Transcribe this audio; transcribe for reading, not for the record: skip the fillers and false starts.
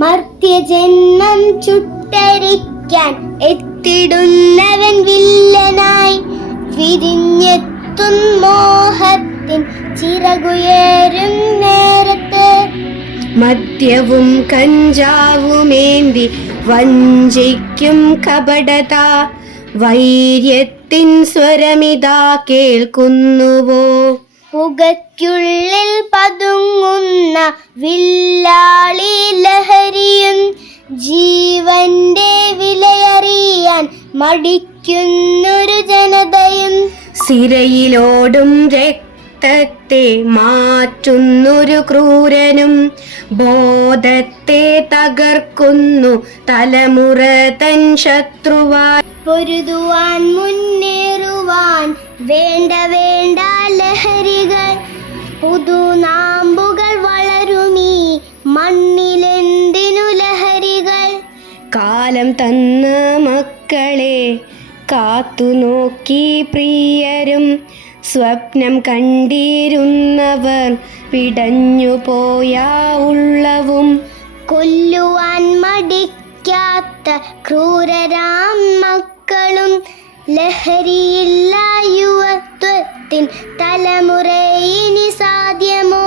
മർത്യജന്മം ചുട്ടരിക്കാൻ എത്തിടുന്നവൻ വില്ലനായി വിരിഞ്ഞെത്തും മോഹത്തിൻ ചിറകുയരും നേരത്ത്. മദ്യവും കഞ്ചാവുമേന്തി വഞ്ചിക്കും കപടത, വൈര്യത്തിൻ സ്വരമിതാ കേൾക്കുന്നുവോ? പുകയ്ക്കുള്ളിൽ പതുങ്ങുന്ന വില്ലാളി ലഹരിയും ജീവന്റെ വിലയറിയാൻ മടിക്കുന്നൊരു ജനതയും. സിരയിലോടും രക്തത്തെ മാറ്റുന്നൊരു ക്രൂരനും ബോധത്തെ തകർക്കുന്നു തലമുറ തൻ ശത്രുവായി. പൊരുതുവാൻ മുന്നേറുവാൻ വേണ്ട വേണ്ട ലഹരികൾ, പുതുനാമ്പുകൾ വളരുമീ മണ്ണിലെന്തിനു ലഹരികൾ? കാലം തന്ന മക്കളെ കാത്തുനോക്കി പ്രിയരും സ്വപ്നം കണ്ടിരുന്നവർ പിടഞ്ഞുപോയ ഉള്ളവും. കൊല്ലുവാൻ മടിക്കാത്ത ക്രൂരരാം മക്കളും ലഹരിയില്ല യുവത്വത്തിൻ തലമുറ ഇനി സാധ്യമോ?